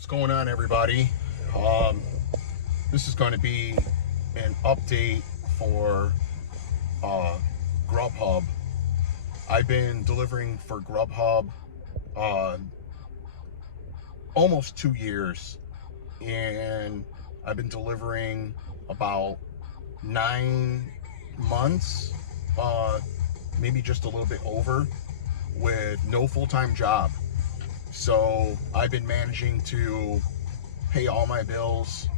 What's going on, everybody? This is going to be an update for GrubHub. I've been delivering for GrubHub almost 2 years, and I've been delivering about 9 months, maybe just a little bit over, with no full-time job. So I've been managing to pay all my bills,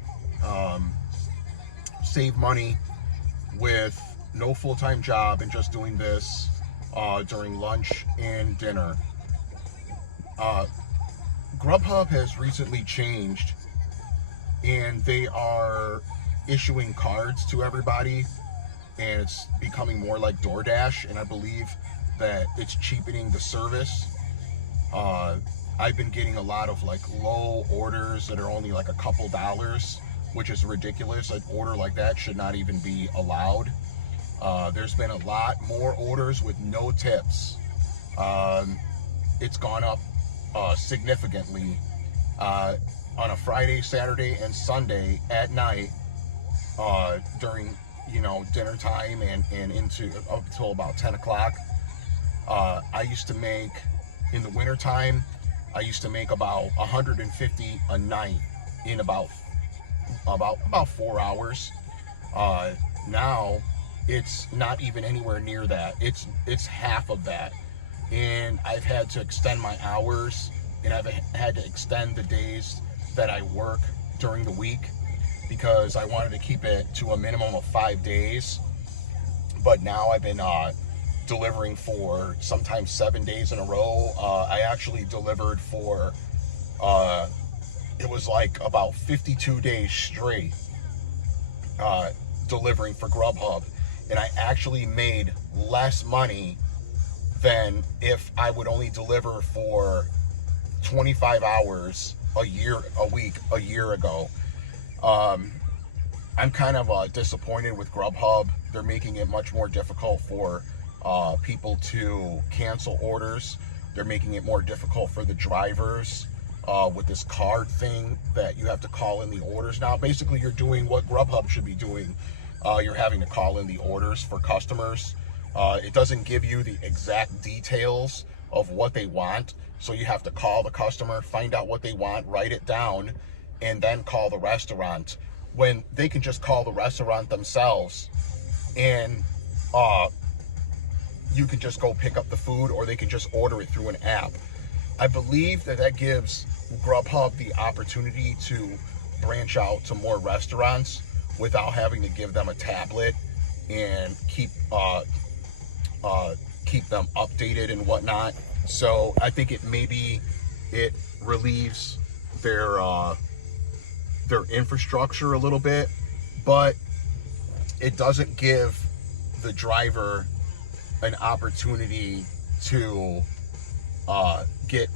save money with no full-time job, and just doing this during lunch and dinner. GrubHub has recently changed, and they are issuing cards to everybody, and it's becoming more like DoorDash, and I believe that it's cheapening the service. I've been getting a lot of like low orders that are only like a couple dollars, which is ridiculous. An order like that should not even be allowed. There's been a lot more orders with no tips. It's gone up significantly on a Friday, Saturday, and Sunday at night, during dinner time and into up until about 10 o'clock. I used to make, in the winter time, I used to make about 150 a night in about 4 hours. Now it's not even anywhere near that. It's half of that, and I've had to extend my hours, and I've had to extend the days that I work during the week, because I wanted to keep it to a minimum of 5 days. But now I've been delivering for sometimes 7 days in a row. I actually delivered for it was like about 52 days straight, delivering for GrubHub, and I actually made less money than if I would only deliver for 25 hours a year ago. I'm kind of disappointed with GrubHub. They're making it much more difficult for people to cancel orders. They're making it more difficult for the drivers with this card thing that you have to call in the orders now. Basically, you're doing what GrubHub should be doing. You're having to call in the orders for customers. It doesn't give you the exact details of what they want, so you have to call the customer, find out what they want, write it down, and then call the restaurant, when they can just call the restaurant themselves, and you can just go pick up the food, or they can just order it through an app. I believe that gives GrubHub the opportunity to branch out to more restaurants without having to give them a tablet and keep them updated and whatnot. So I think it relieves their infrastructure a little bit, but it doesn't give the driver an opportunity to get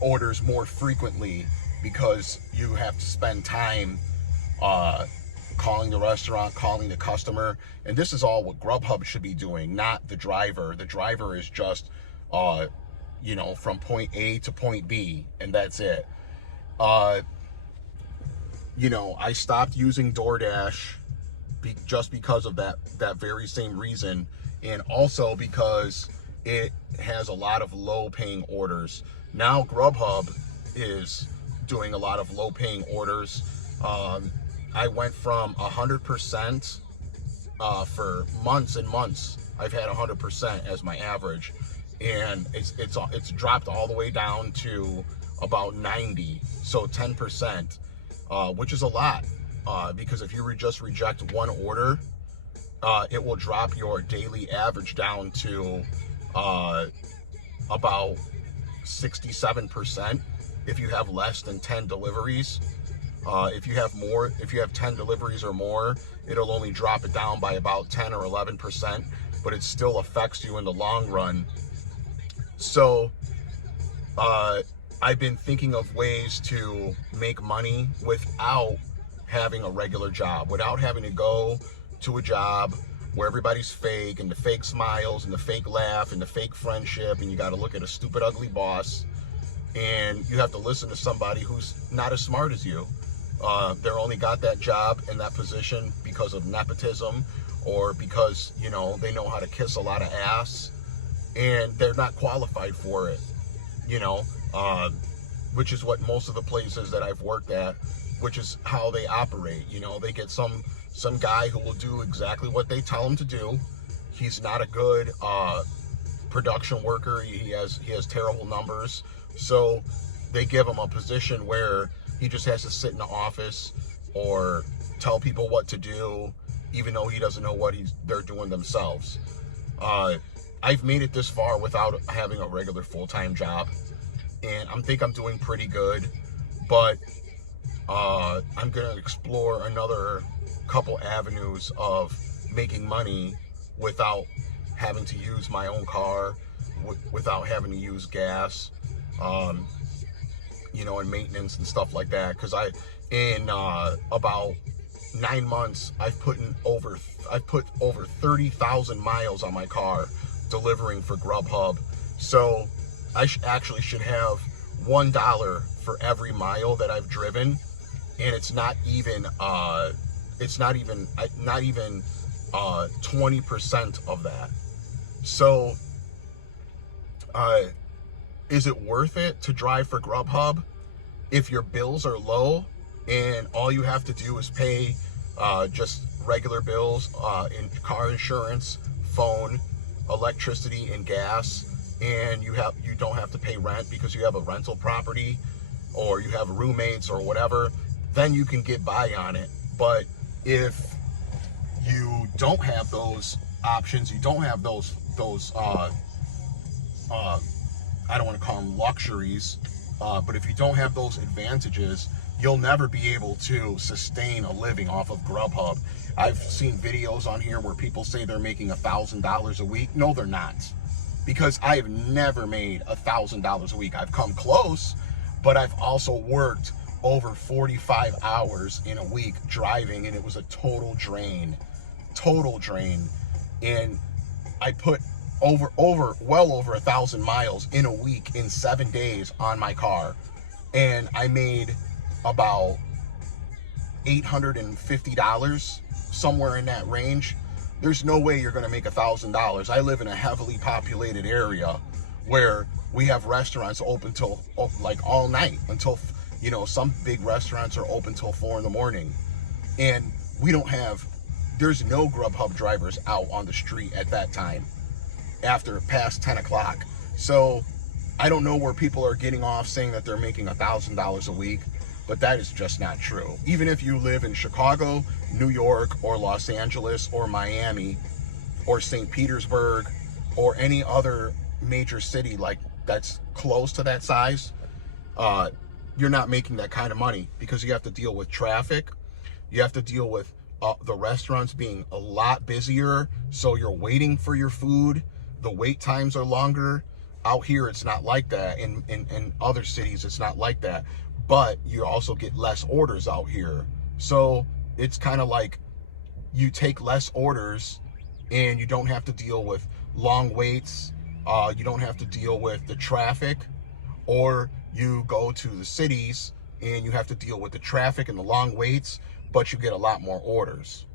orders more frequently, because you have to spend time calling the restaurant, calling the customer. And this is all what GrubHub should be doing, not the driver. The driver is just from point A to point B, and that's it. I stopped using DoorDash just because of that very same reason, and also because it has a lot of low-paying orders. Now GrubHub is doing a lot of low-paying orders. I went from 100% for months and months. I've had 100% as my average, and it's dropped all the way down to about 90, so 10%, which is a lot, because if you just reject one order, it will drop your daily average down to about 67% if you have less than 10 deliveries. If you have 10 deliveries or more, it'll only drop it down by about 10 or 11%, but it still affects you in the long run. So I've been thinking of ways to make money without having a regular job, without having to go to a job where everybody's fake, and the fake smiles and the fake laugh and the fake friendship, and you got to look at a stupid ugly boss, and you have to listen to somebody who's not as smart as you. They're only got that job and that position because of nepotism, or because, you know, they know how to kiss a lot of ass, and they're not qualified for it, you know, which is what most of the places that I've worked at, which is how they operate. You know, they get some guy who will do exactly what they tell him to do. He's not a good production worker. He has terrible numbers, so they give him a position where he just has to sit in the office or tell people what to do, even though he doesn't know what they're doing themselves. I've made it this far without having a regular full-time job, and I think I'm doing pretty good, but I'm gonna explore another couple avenues of making money without having to use my own car, without having to use gas, you know, and maintenance and stuff like that. Because in about 9 months, I've put over 30,000 miles on my car delivering for GrubHub. So I actually should have $1 for every mile that I've driven, and it's not even 20% of that. So is it worth it to drive for GrubHub if your bills are low and all you have to do is pay just regular bills, in car insurance, phone, electricity, and gas, and you don't have to pay rent because you have a rental property or you have roommates or whatever? Then you can get by on it. But if you don't have those options, you don't have those I don't want to call them luxuries, but if you don't have those advantages, you'll never be able to sustain a living off of GrubHub. I've seen videos on here where people say they're making $1,000 a week. No, they're not, because I have never made $1,000 a week. I've come close, but I've also worked over 45 hours in a week driving, and it was a total drain. And I put well over 1,000 miles in a week in 7 days on my car, and I made about $850, somewhere in that range. There's no way you're going to make $1,000. I live in a heavily populated area where we have restaurants open till like all night, until, you know, some big restaurants are open till 4 in the morning, and there's no GrubHub drivers out on the street at that time after past 10 o'clock. So I don't know where people are getting off saying that they're making $1,000 a week, but that is just not true. Even if you live in Chicago, New York, or Los Angeles, or Miami, or St. Petersburg, or any other major city like that's close to that size, you're not making that kind of money, because you have to deal with traffic. You have to deal with the restaurants being a lot busier, so you're waiting for your food. The wait times are longer. Out here, it's not like that. In other cities, it's not like that. But you also get less orders out here. So it's kind of like you take less orders and you don't have to deal with long waits. You don't have to deal with the traffic. Or you go to the cities and you have to deal with the traffic and the long waits, but you get a lot more orders.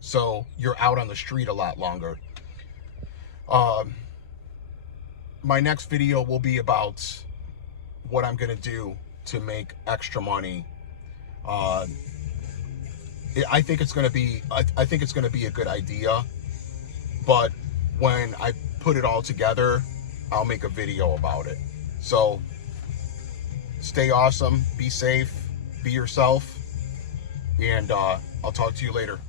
So you're out on the street a lot longer. My next video will be about what I'm gonna do to make extra money. I think it's gonna be a good idea, but when I put it all together, I'll make a video about it. So stay awesome, be safe, be yourself, and I'll talk to you later.